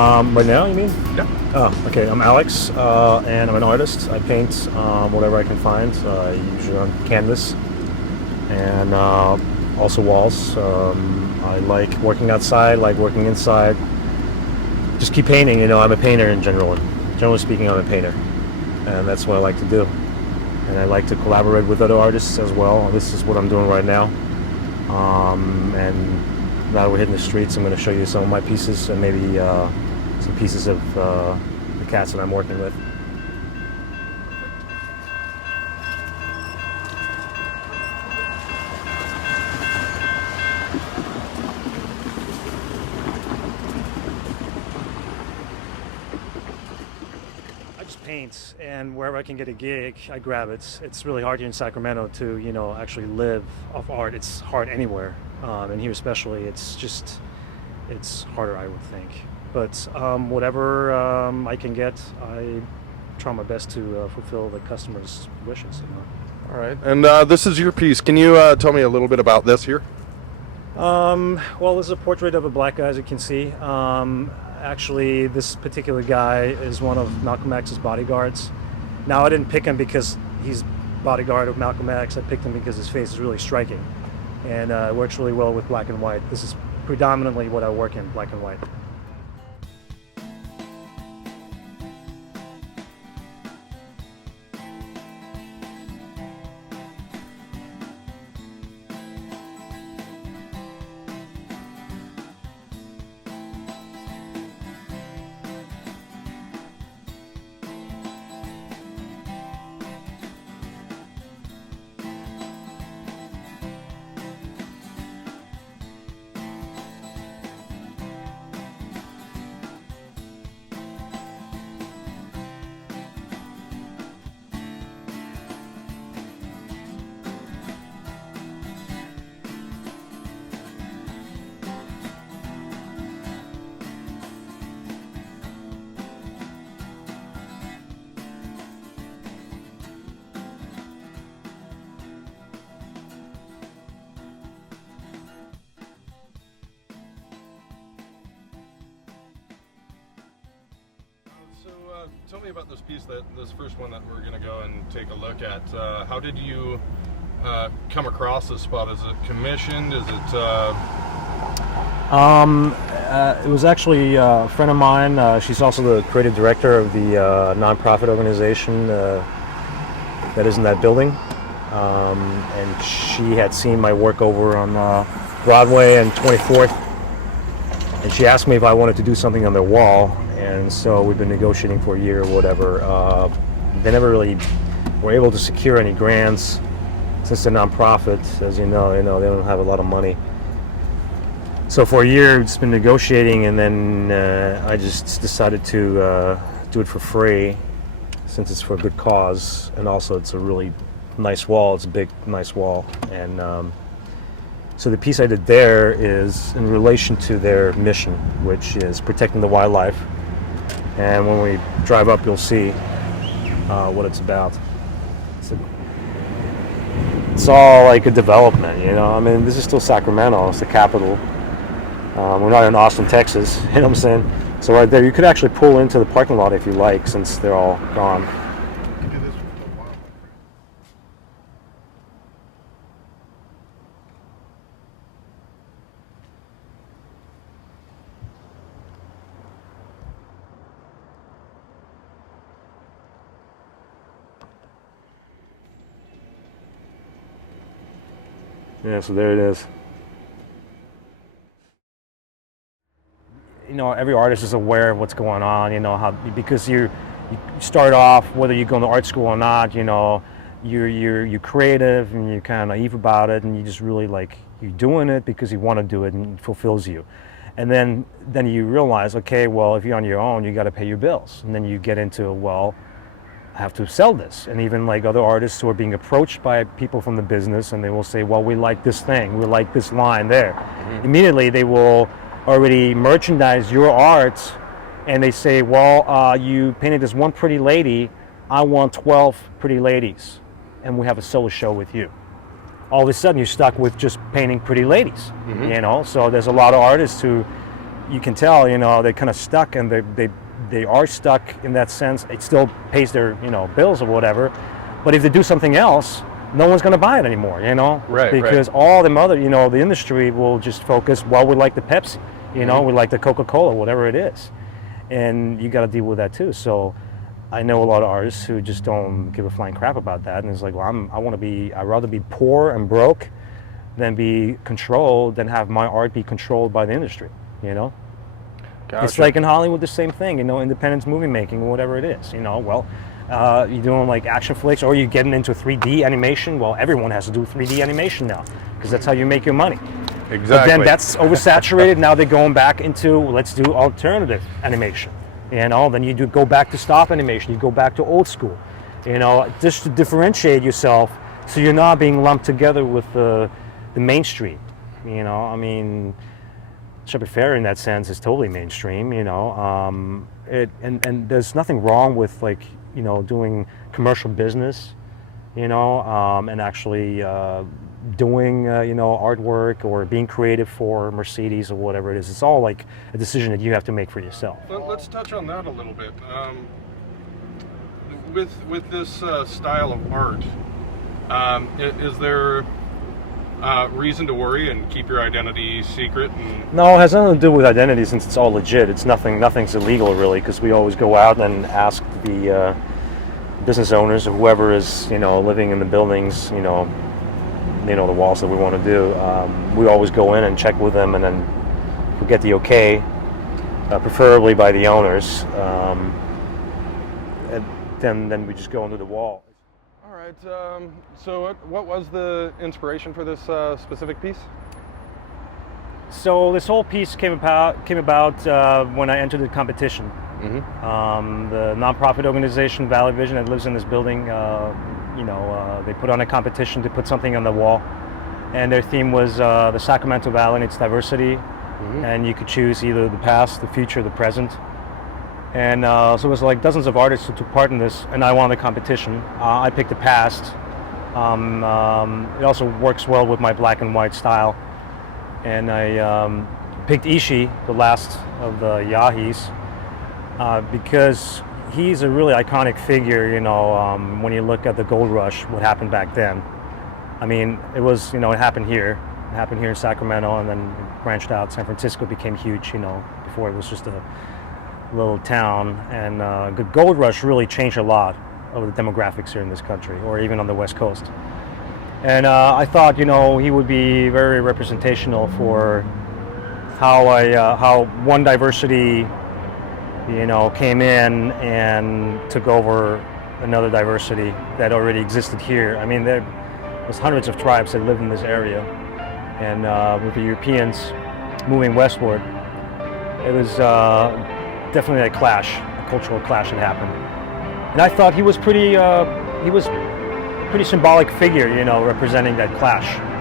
Right now, you mean? Yeah. Oh, okay. I'm Alex, and I'm an artist. I paint whatever I can find, usually on canvas, and also walls. I like working outside, like working inside. Just keep painting, you know. I'm a painter in general. Generally speaking, I'm a painter, and that's what I like to do. And I like to collaborate with other artists as well. This is what I'm doing right now. And now that we're hitting the streets, I'm going to show you some of my pieces and maybe some pieces of the cats that I'm working with. I just paint, and wherever I can get a gig, I grab it. It's really hard here in Sacramento to, you know, actually live off art. It's hard anywhere, and here especially, it's harder, I would think. But whatever I can get, I try my best to fulfill the customer's wishes. You know. All right. And this is your piece. Can you tell me a little bit about this here? Well, this is a portrait of a black guy, as you can see. Actually, this particular guy is one of Malcolm X's bodyguards. Now, I didn't pick him because he's bodyguard of Malcolm X. I picked him because his face is really striking, and it works really well with black and white. This is predominantly what I work in, black and white. Tell me about this piece, this first one that we're going to go and take a look at. How did you come across this spot? Is it commissioned? Is it? It was actually a friend of mine. She's also the creative director of the nonprofit organization that is in that building. And she had seen my work over on Broadway and 24th. And she asked me if I wanted to do something on their wall. And so we've been negotiating for a year or whatever. They never really were able to secure any grants since they're nonprofit. As you know, they don't have a lot of money. So for a year, it's been negotiating, and then I just decided to do it for free, since it's for a good cause, and also it's a really nice wall. It's a big, nice wall, and so the piece I did there is in relation to their mission, which is protecting the wildlife. And when we drive up, you'll see what it's about. It's all like a development, you know. I mean, this is still Sacramento. It's the capital. We're not in Austin, Texas. You know what I'm saying? So right there, you could actually pull into the parking lot if you like, since they're all gone. Yeah, so there it is. You know, every artist is aware of what's going on, you know, how, because you start off, whether you go to art school or not, you know, you're creative and you're kind of naive about it, and you just really like, you're doing it because you want to do it and it fulfills you. And then you realize, okay, well, if you're on your own, you got to pay your bills. And then you get into, well, I have to sell this. And even like other artists who are being approached by people from the business, and they will say, well, we like this thing, we like this line there. Mm-hmm. Immediately they will already merchandise your art, and they say, well, you painted this one pretty lady, I want 12 pretty ladies, and we have a solo show with you. All of a sudden you're stuck with just painting pretty ladies, mm-hmm. you know? So there's a lot of artists who you can tell, they're kind of stuck, and they are stuck in that sense. It still pays their, bills or whatever, but if they do something else, no one's going to buy it anymore, Right, because all the other, the industry will just focus, well, we like the Pepsi, we like the Coca-Cola, whatever it is, and you got to deal with that too. So I know a lot of artists who just don't give a flying crap about that, and it's like, well, I'd rather be poor and broke than be controlled, than have my art be controlled by the industry, Gotcha. It's like in Hollywood, the same thing, independent movie making, whatever it is, well, you're doing like action flicks, or you're getting into 3D animation. Well, everyone has to do 3D animation now, because that's how you make your money. Exactly. But then that's oversaturated. Now they're going back into, let's do alternative animation. Then you go back to stop animation. You go back to old school. Just to differentiate yourself, so you're not being lumped together with the mainstream. Shepard Fairey in that sense is totally mainstream. And there's nothing wrong with doing commercial business, and actually doing artwork or being creative for Mercedes or whatever it is. It's all like a decision that you have to make for yourself. Let's touch on that a little bit. With this style of art, is there reason to worry and keep your identity secret? No, it has nothing to do with identity, since it's all legit. It's nothing's illegal really, because we always go out and ask the business owners or whoever is living in the buildings, the walls that we want to do. We always go in and check with them, and then we get the okay, preferably by the owners, and then we just go into the wall. All right. So what was the inspiration for this specific piece? So this whole piece came about when I entered the competition. The nonprofit organization Valley Vision that lives in this building, they put on a competition to put something on the wall, and their theme was the Sacramento Valley and its diversity, and you could choose either the past, the future, the present. And so it was like dozens of artists who took part in this, and I won the competition. I picked the past. It also works well with my black and white style, and I picked Ishi, the last of the Yahis, because he's a really iconic figure, when you look at the gold rush, what happened back then. I mean, it was, it happened here. It happened here in Sacramento, and then it branched out. San Francisco became huge, before it was just a little town. And the gold rush really changed a lot of the demographics here in this country, or even on the West Coast. And I thought, he would be very representational for how one diversity came in and took over another diversity that already existed here. I mean, there was hundreds of tribes that lived in this area, and with the Europeans moving westward, it was definitely a clash, a cultural clash that happened. And I thought he was a pretty symbolic figure, representing that clash.